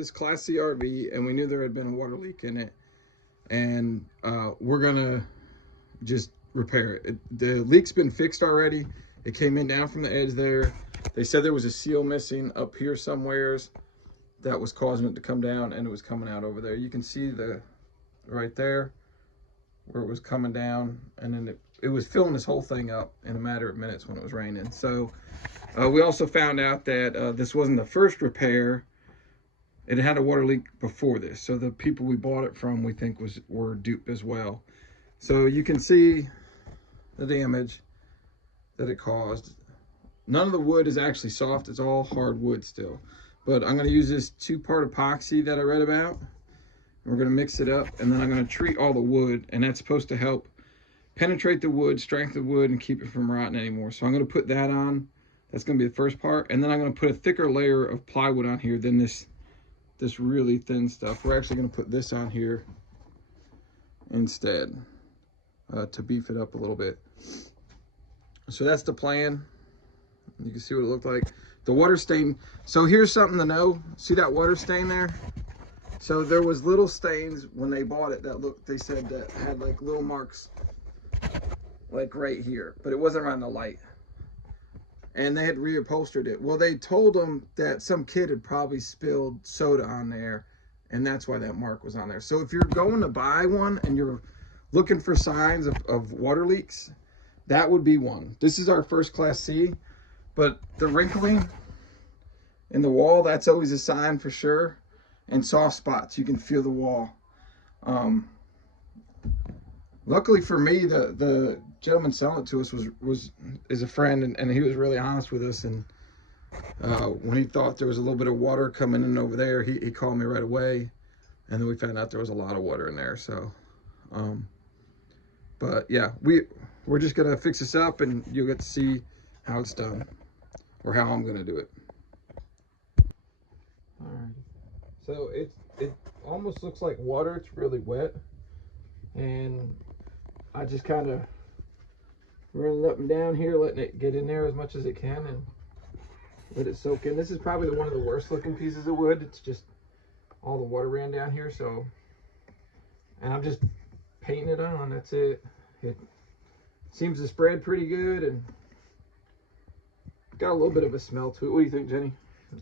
this Class C RV, and we knew there had been a water leak in it, and we're gonna just repair it. The leak's been fixed already. It came in down from the edge there. They said there was a seal missing up here somewheres that was causing it to come down, and it was coming out over there. You can see the right there where it was coming down, and then it was filling this whole thing up in a matter of minutes when it was raining. So we also found out that this wasn't the first repair. It had a water leak before this, so the people we bought it from, we think were duped as well. So you can see the damage that it caused. None of the wood is actually soft, it's all hard wood still. But I'm gonna use this 2-part epoxy that I read about. We're gonna mix it up, and then I'm gonna treat all the wood, and that's supposed to help penetrate the wood, strengthen the wood, and keep it from rotting anymore. So I'm gonna put that on. That's gonna be the first part, and then I'm gonna put a thicker layer of plywood on here than this really thin stuff. We're actually gonna put this on here instead to beef it up a little bit. So that's the plan. You can see what it looked like. The water stain. So here's something to know. See that water stain there? So there was little stains when they bought it that looked, they said that had like little marks like right here, but it wasn't around the light. And they had reupholstered it. Well, they told them that some kid had probably spilled soda on there, and that's why that mark was on there. So if you're going to buy one and you're looking for signs of water leaks, that would be one. This is our first Class C, but the wrinkling in the wall, that's always a sign for sure. And soft spots, you can feel the wall. Luckily for me, the gentleman selling it to us is a friend, and he was really honest with us. And when he thought there was a little bit of water coming in over there, he called me right away, and then we found out there was a lot of water in there. So but yeah, we're just gonna fix this up, and you'll get to see how it's done, or how I'm gonna do it. All right. So it almost looks like water. It's really wet, and I just kind of running up and down here, letting it get in there as much as it can, and let it soak in. This is probably one of the worst looking pieces of wood. It's just all the water ran down here. So, and I'm just painting it on. That's it. It seems to spread pretty good, and got a little bit of a smell to it. What do you think, Jenny?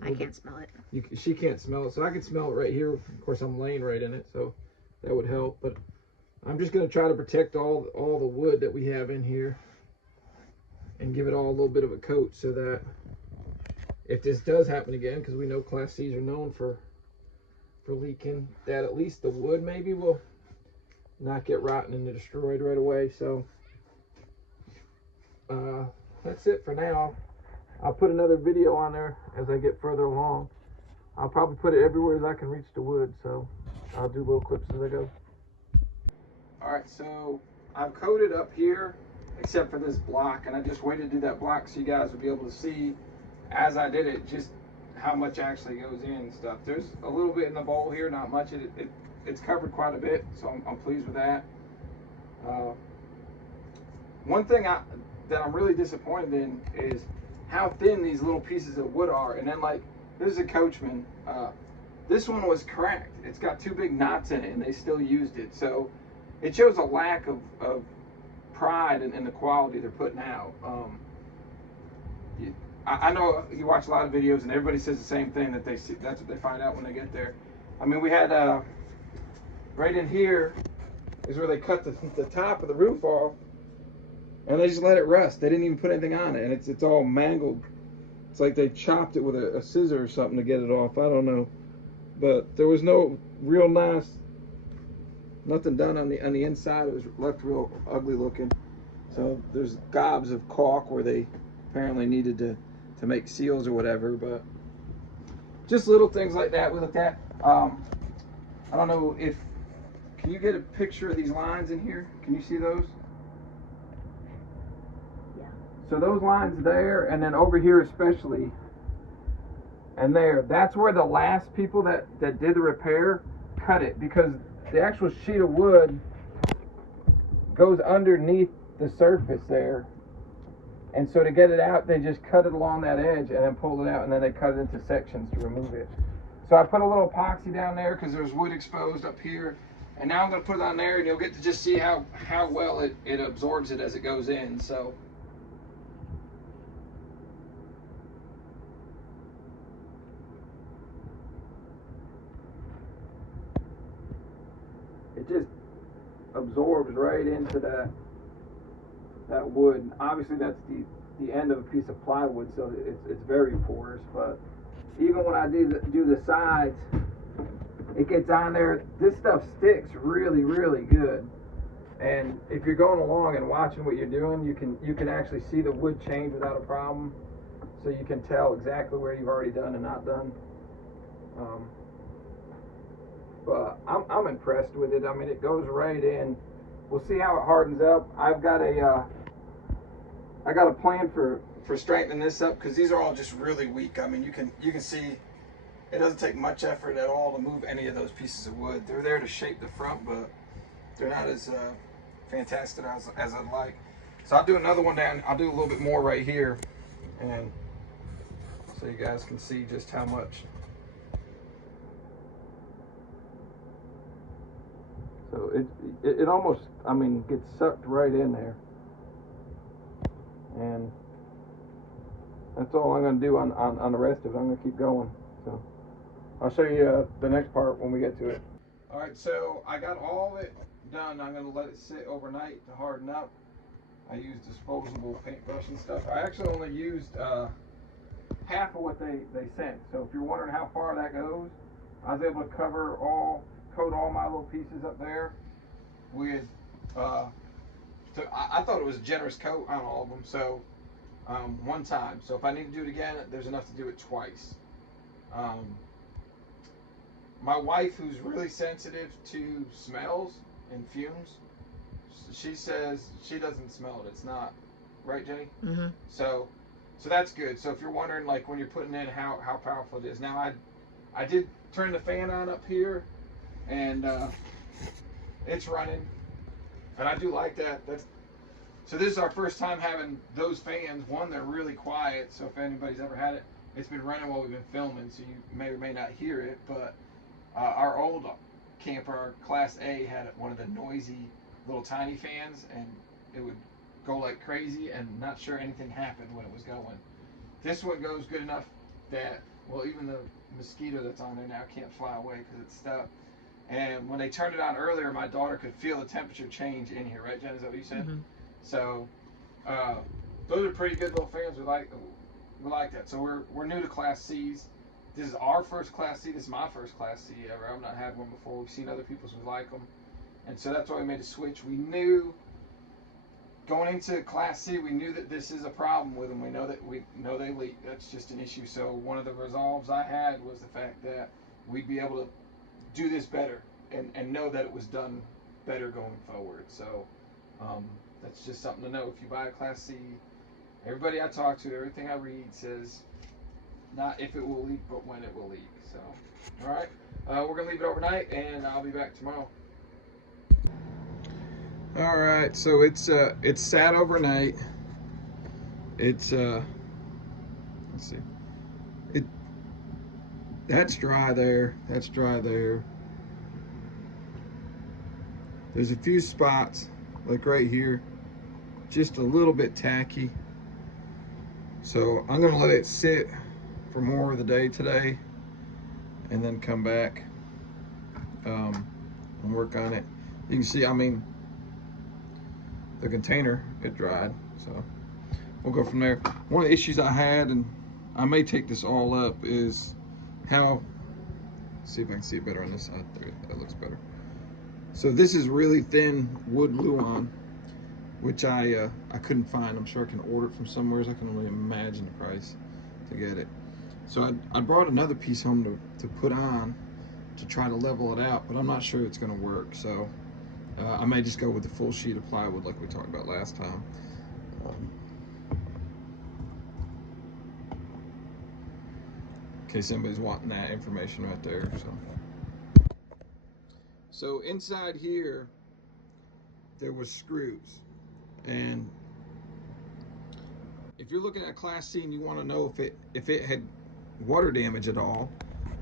I can't smell it. She can't smell it, so I can smell it right here. Of course, I'm laying right in it, so that would help. But I'm just going to try to protect all the wood that we have in here, and give it all a little bit of a coat, so that if this does happen again, because we know Class C's are known for leaking, that at least the wood maybe will not get rotten and destroyed right away. So that's it for now. I'll put another video on there as I get further along. I'll probably put it everywhere as I can reach the wood, so I'll do little clips as I go. All right, so I've coated up here except for this block, and I just waited to do that block so you guys would be able to see as I did it just how much actually goes in and stuff. There's a little bit in the bowl here, not much. It's covered quite a bit, so I'm pleased with that. One thing that I'm really disappointed in is how thin these little pieces of wood are. And then, like, this is a Coachman. This one was cracked. It's got 2 big knots in it, and they still used it. So it shows a lack of pride in the quality they're putting out. I know you watch a lot of videos, and everybody says the same thing, that they see, that's what they find out when they get there. I mean, we had right in here is where they cut the top of the roof off, and they just let it rust. They didn't even put anything on it, and it's all mangled. It's like they chopped it with a scissor or something to get it off. I don't know, but there was no real nice, nothing done on the inside. It was left real ugly looking. So there's gobs of caulk where they apparently needed to make seals or whatever, but just little things like that we looked at. I don't know if, can you get a picture of these lines in here? Can you see those? So those lines there, and then over here especially, and there, that's where the last people that did the repair cut it, because the actual sheet of wood goes underneath the surface there. And so to get it out, they just cut it along that edge and then pulled it out, and then they cut it into sections to remove it. So I put a little epoxy down there because there's wood exposed up here. And now I'm going to put it on there, and you'll get to just see how well it absorbs it as it goes in. So it just absorbs right into that wood. And obviously that's the end of a piece of plywood, so it's very porous. But even when I do the sides, it gets on there. This stuff sticks really, really good. And if you're going along and watching what you're doing, you can actually see the wood change without a problem. So you can tell exactly where you've already done and not done. But I'm impressed with it. I mean, it goes right in. We'll see how it hardens up. I got a plan for strengthening this up because these are all just really weak. I mean, you can see it doesn't take much effort at all to move any of those pieces of wood. They're there to shape the front, but they're not as fantastic as I'd like. So I'll do another one down. I'll do a little bit more right here, and so you guys can see just how much. So it almost, I mean, gets sucked right in there. And that's all I'm going to do on the rest of it. I'm going to keep going. So I'll show you the next part when we get to it. All right, so I got all of it done. I'm going to let it sit overnight to harden up. I used disposable paintbrush and stuff. I actually only used half of what they sent. So if you're wondering how far that goes, I was able to coat all my little pieces up there with so I thought it was a generous coat on all of them. So one time. So if I need to do it again, there's enough to do it twice. My wife, who's really sensitive to smells and fumes, she says she doesn't smell it. It's not, right, Jenny? Mm-hmm. So that's good. So if you're wondering, like, when you're putting in how powerful it is. Now I did turn the fan on up here, and it's running, and I do like that. So this is our first time having those fans. One, they're really quiet, so if anybody's ever had it, it's been running while we've been filming, so you may or may not hear it. But our old camper, our Class A, had one of the noisy little tiny fans, and it would go like crazy, and not sure anything happened when it was going. This one goes good enough that, well, even the mosquito that's on there now can't fly away because it's stuck. And when they turned it on earlier, my daughter could feel the temperature change in here, right, Jen? Is that what you said? Mm-hmm. So those are pretty good little fans. We like that. So we're new to Class C's. This is our first Class C. This is my first Class C ever. I've not had one before. We've seen other people's who like them, and so that's why we made a switch. We knew going into Class C, we knew that this is a problem with them. We know they leak. That's just an issue. So one of the resolves I had was the fact that we'd be able to do this better and know that it was done better going forward. So that's just something to know. If you buy a Class C, everybody I talk to, everything I read says not if it will leak, but when it will leak. So, all right, we're gonna leave it overnight, and I'll be back tomorrow. All right, so it's sat overnight. It's let's see, that's dry there. That's dry there. There's a few spots, like right here, just a little bit tacky. So I'm gonna let it sit for more of the day today, and then come back and work on it. You can see, I mean, the container, it dried, so we'll go from there. One of the issues I had, and I may take this all up, is how, see if I can see it better on this side. There, that looks better. So this is really thin wood luan, which I couldn't find. I'm sure I can order it from somewhere. I can only imagine the price to get it. So I brought another piece home to put on to try to level it out, but I'm not sure it's going to work. So I may just go with the full sheet of plywood like we talked about last time. In case anybody's wanting that information right there. So inside here, there was screws. And if you're looking at a Class C and you want to know if it had water damage at all,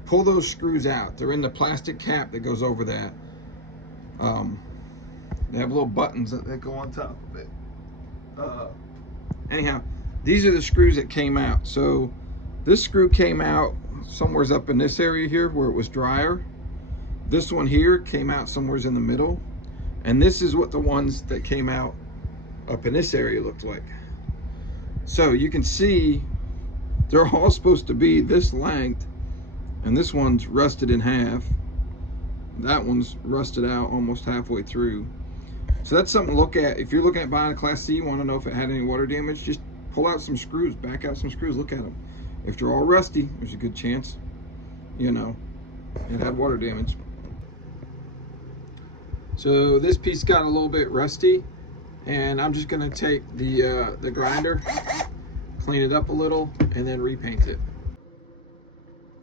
pull those screws out. They're in the plastic cap that goes over that. They have little buttons that go on top of it. Anyhow, these are the screws that came out. So this screw came out somewhere's up in this area here where it was drier. This one here came out somewhere's in the middle. And this is what the ones that came out up in this area looked like. So you can see they're all supposed to be this length, and this one's rusted in half. That one's rusted out almost halfway through. So that's something to look at. If you're looking at buying a Class C, you want to know if it had any water damage, just pull out some screws, back out some screws, look at them. If they're all rusty, there's a good chance, you know, it had water damage. So this piece got a little bit rusty, and I'm just gonna take the grinder, clean it up a little, and then repaint it.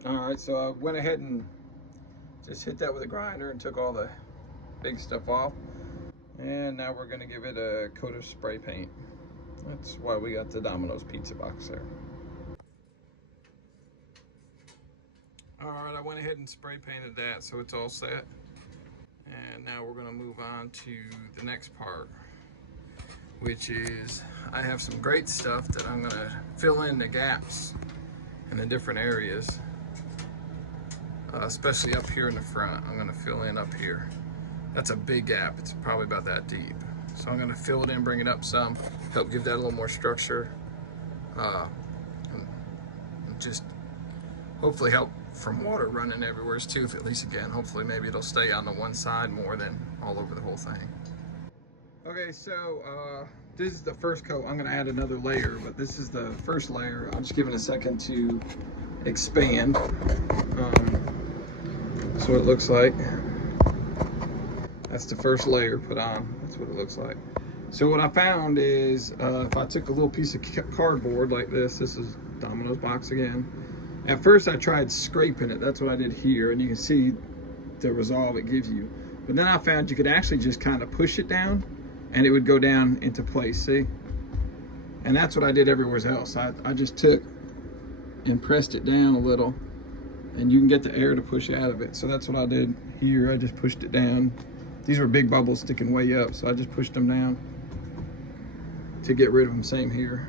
All right, so I went ahead and just hit that with a grinder and took all the big stuff off. And now we're gonna give it a coat of spray paint. That's why we got the Domino's pizza box there. All right, I went ahead and spray painted that so it's all set. And now we're gonna move on to the next part, which is I have some great stuff that I'm gonna fill in the gaps in the different areas, especially up here in the front. I'm gonna fill in up here. That's a big gap. It's probably about that deep. So I'm gonna fill it in, bring it up some, help give that a little more structure, and just hopefully help from water running everywhere too, at least again. Hopefully maybe it'll stay on the one side more than all over the whole thing. Okay, so this is the first coat. I'm gonna add another layer, but this is the first layer. I'll just give it a second to expand. That's what it looks like. That's the first layer put on. That's what it looks like. So what I found is if I took a little piece of cardboard like this is Domino's box again. At first I tried scraping it. That's what I did here, and you can see the resolve it gives you. But then I found you could actually just kind of push it down and it would go down into place, see? And that's what I did everywhere else. I just took and pressed it down a little, and you can get the air to push out of it. So that's what I did here. I just pushed it down. These were big bubbles sticking way up, so I just pushed them down to get rid of them. Same here.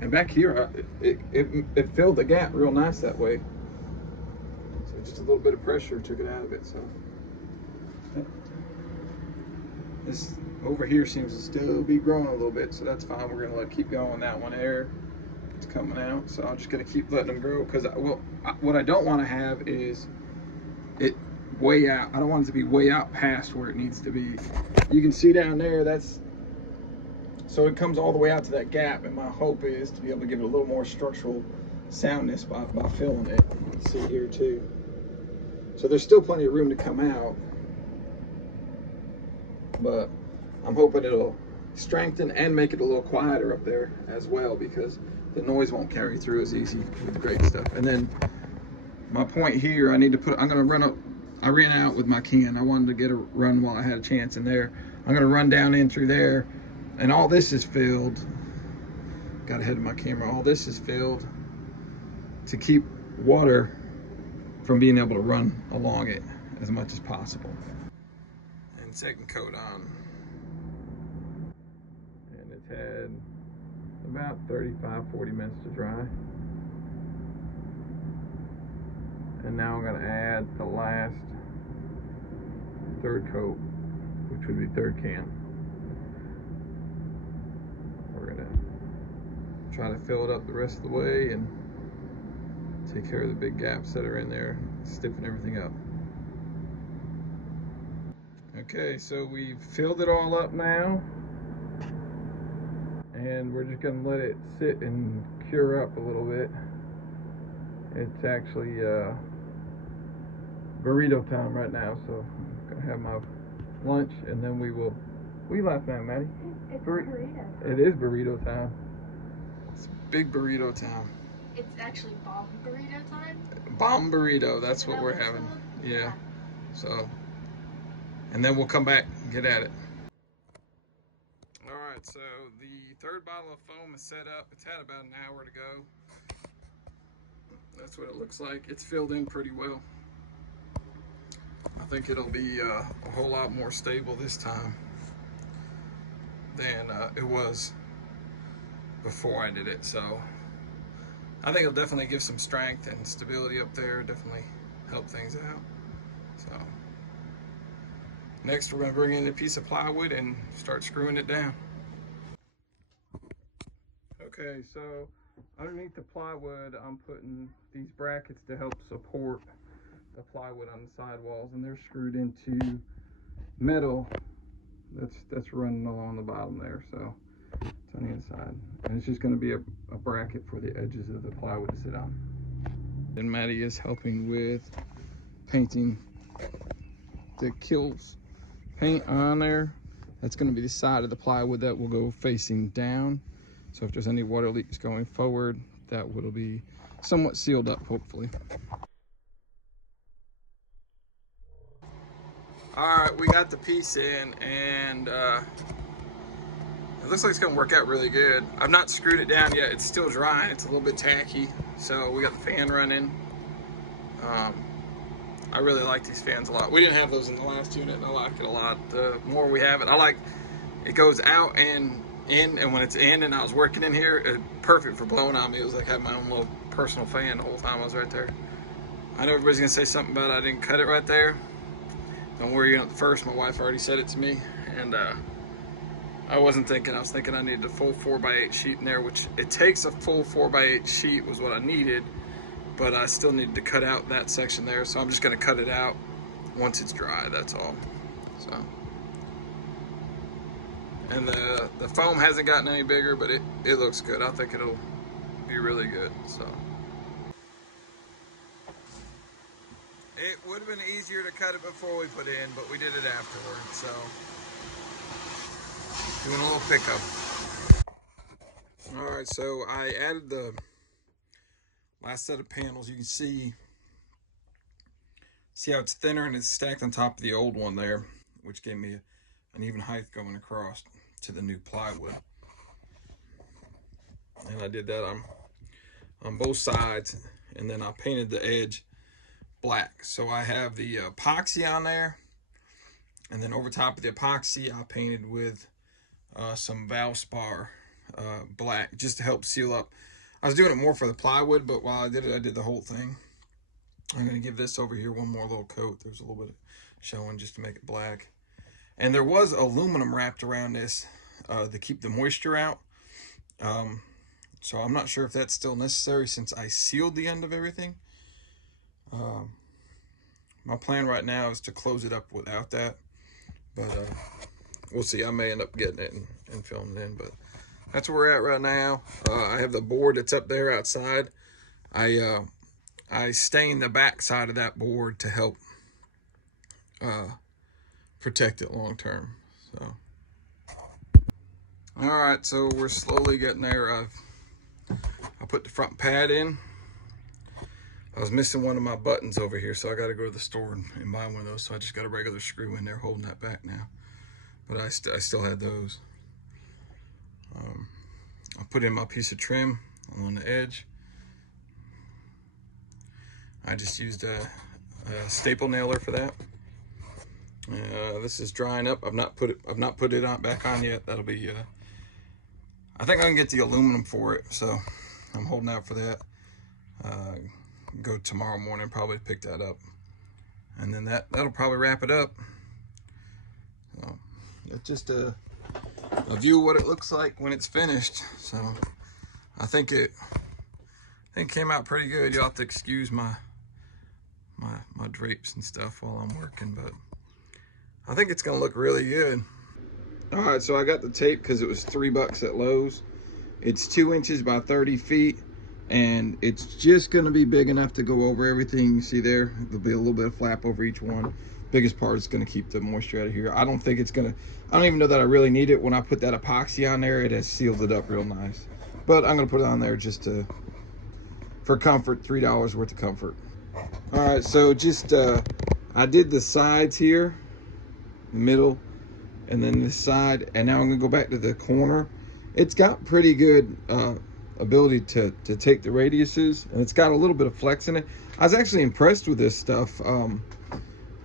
And back here, it filled the gap real nice that way. So just a little bit of pressure took it out of it. So this over here seems to still be growing a little bit, so that's fine. We're gonna keep going. That one air, it's coming out. So I'm just gonna keep letting them grow, because what I don't want to have is it way out. I don't want it to be way out past where it needs to be. You can see down there, so it comes all the way out to that gap, and my hope is to be able to give it a little more structural soundness by filling it. You can see here too. So there's still plenty of room to come out, but I'm hoping it'll strengthen and make it a little quieter up there as well, because the noise won't carry through as easy with the great stuff. And then my point here, I'm gonna run up, I ran out with my can. I wanted to get a run while I had a chance in there. I'm gonna run down in through there, and all this is filled. Got ahead of my camera. All this is filled to keep water from being able to run along it as much as possible. And second coat on. And it's had about 35-40 minutes to dry. And now I'm gonna add the last third coat, which would be third can. We're gonna try to fill it up the rest of the way and take care of the big gaps that are in there, stiffen everything up. Okay, so we've filled it all up now, and we're just gonna let it sit and cure up a little bit. It's actually burrito time right now, so I'm gonna have my lunch, and then we will. What are you laughing at, Maddie? It's burrito. It is burrito time. It's big burrito time. It's actually bomb burrito time. Bomb burrito, that's what we're having. Yeah. So, and then we'll come back and get at it. All right, so the third bottle of foam is set up. It's had about an hour to go. That's what it looks like. It's filled in pretty well. I think it'll be a whole lot more stable this time than it was before I did it. So I think it'll definitely give some strength and stability up there, definitely help things out. So next we're going to bring in a piece of plywood and start screwing it down. Okay, so underneath the plywood I'm putting these brackets to help support the plywood on the sidewalls, and they're screwed into metal that's running along the bottom there, so it's on the inside, and it's just going to be a bracket for the edges of the plywood to sit on. And Maddie is helping with painting the kills paint on there. That's going to be the side of the plywood that will go facing down, so if there's any water leaks going forward, that will be somewhat sealed up, hopefully. All right, we got the piece in, and it looks like it's gonna work out really good. I've not screwed it down yet. It's still drying. It's a little bit tacky, so we got the fan running. I really like these fans a lot. We didn't have those in the last unit, and I like it a lot. The more we have it, I like it goes out and in, and when it's in and I was working in here, it's perfect for blowing on me. It was like having my own little personal fan the whole time I was right there. I know everybody's gonna say something about I didn't cut it right there. Don't worry, you're not the first. My wife already said it to me, and I wasn't thinking. I was thinking I needed a full 4x8 sheet in there, which it takes a full 4x8 sheet was what I needed, but I still needed to cut out that section there, so I'm just gonna cut it out once it's dry, that's all. So, and the foam hasn't gotten any bigger, but it looks good. I think it'll be really good, so. It would have been easier to cut it before we put it in, but we did it afterwards, so. Doing a little pickup. All right, so I added the last set of panels. You can see how it's thinner and it's stacked on top of the old one there, which gave me an even height going across to the new plywood. And I did that on both sides, and then I painted the edge black. So I have the epoxy on there, and then over top of the epoxy I painted with some Valspar black, just to help seal up. I was doing it more for the plywood, but while I did it, I did the whole thing. I'm going to give this over here one more little coat. There's a little bit showing just to make it black. And there was aluminum wrapped around this to keep the moisture out. So I'm not sure if that's still necessary since I sealed the end of everything. My plan right now is to close it up without that, but we'll see. I may end up getting it and filming it in, but that's where we're at right now. I have the board that's up there outside. I stained the back side of that board to help protect it long term. So, all right, so we're slowly getting there. I put the front pad in. I was missing one of my buttons over here, so I got to go to the store and buy one of those. So I just got a regular screw in there holding that back now. But I still had those. I put in my piece of trim on the edge. I just used a staple nailer for that. This is drying up. I've not put it on back on yet. That'll be. I think I can get the aluminum for it, so I'm holding out for that. Go tomorrow morning, probably pick that up, and then that'll probably wrap it up. So it's just a view of what it looks like when it's finished. So I think it came out pretty good. You'll have to excuse my drapes and stuff while I'm working, but I think it's gonna look really good. All right, so I got the tape because it was $3 at Lowe's. It's 2 inches by 30 feet. And it's just going to be big enough to go over everything. You see there, there'll be a little bit of flap over each one. Biggest part is going to keep the moisture out of here. I don't think it's going to, I don't even know that I really need it. When I put that epoxy on there, it has sealed it up real nice. But I'm going to put it on there just for comfort, $3 worth of comfort. All right, so just, I did the sides here, middle, and then this side. And now I'm going to go back to the corner. It's got pretty good ability to take the radiuses, and it's got a little bit of flex in it. I was actually impressed with this stuff.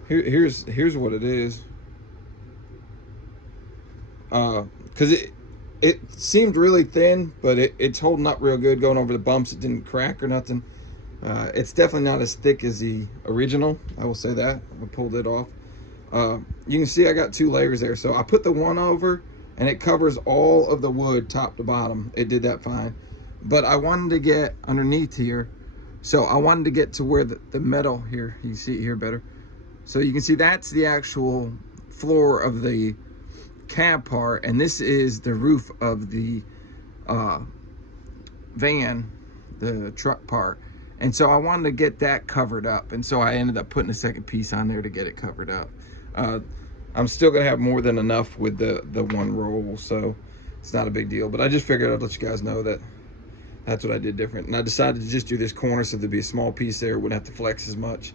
Here's what it is. Because it seemed really thin, but it's holding up real good. Going over the bumps, it didn't crack or nothing. It's definitely not as thick as the original, I will say that. I pulled it off. You can see I got 2 layers there. So I put the one over, and it covers all of the wood top to bottom. It did that fine. But I wanted to get underneath here. So I wanted to get to where the metal here, you can see it here better. So you can see that's the actual floor of the cab part, and this is the roof of the van, the truck part. And so I wanted to get that covered up, and so I ended up putting a second piece on there to get it covered up. I'm still gonna have more than enough with the one roll, so it's not a big deal, but I just figured I'd let you guys know that that's what I did different. And I decided to just do this corner so there'd be a small piece there, wouldn't have to flex as much.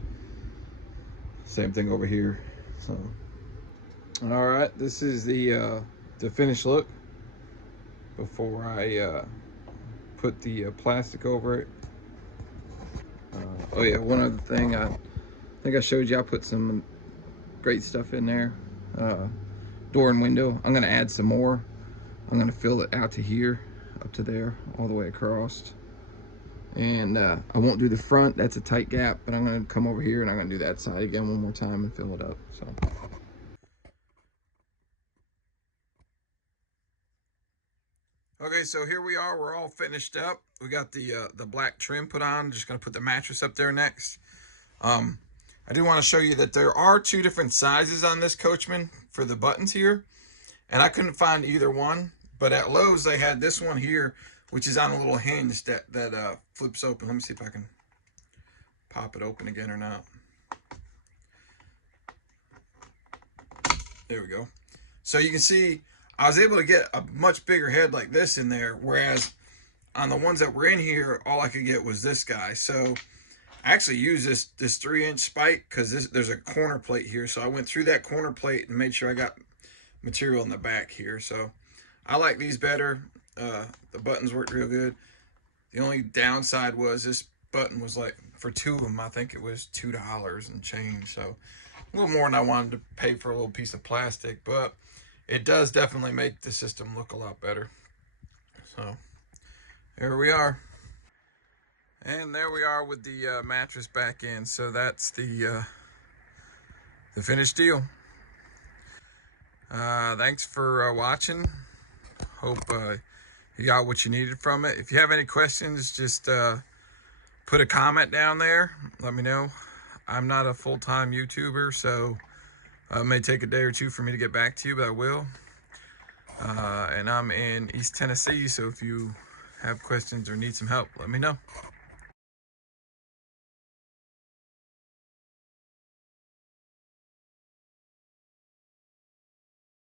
Same thing over here. So all right, this is the finished look before I put the plastic over it. Oh yeah, one other thing, I think I showed you, I put some great stuff in there. Door and window, I'm gonna add some more. I'm gonna fill it out to here, up to there, all the way across. And I won't do the front, that's a tight gap, but I'm gonna come over here and I'm gonna do that side again one more time and fill it up, so. Okay, so here we are, we're all finished up. We got the black trim put on. Just gonna put the mattress up there next. I do want to show you that there are 2 different sizes on this Coachman for the buttons here, and I couldn't find either one, but at Lowe's they had this one here, which is on a little hinge that flips open. Let me see if I can pop it open again or not. There we go. So you can see I was able to get a much bigger head like this in there, whereas on the ones that were in here, all I could get was this guy. So I actually used this 3-inch spike because there's a corner plate here. So I went through that corner plate and made sure I got material in the back here. So I like these better. The buttons worked real good. The only downside was this button was like, for 2 of them, I think it was $2 and change. So a little more than I wanted to pay for a little piece of plastic, but it does definitely make the system look a lot better. So there we are. And there we are with the mattress back in. So that's the finished deal. Thanks for watching. Hope you got what you needed from it. If you have any questions, just put a comment down there. Let me know. I'm not a full-time YouTuber, so it may take a day or 2 for me to get back to you, but I will. And I'm in East Tennessee, so if you have questions or need some help, let me know.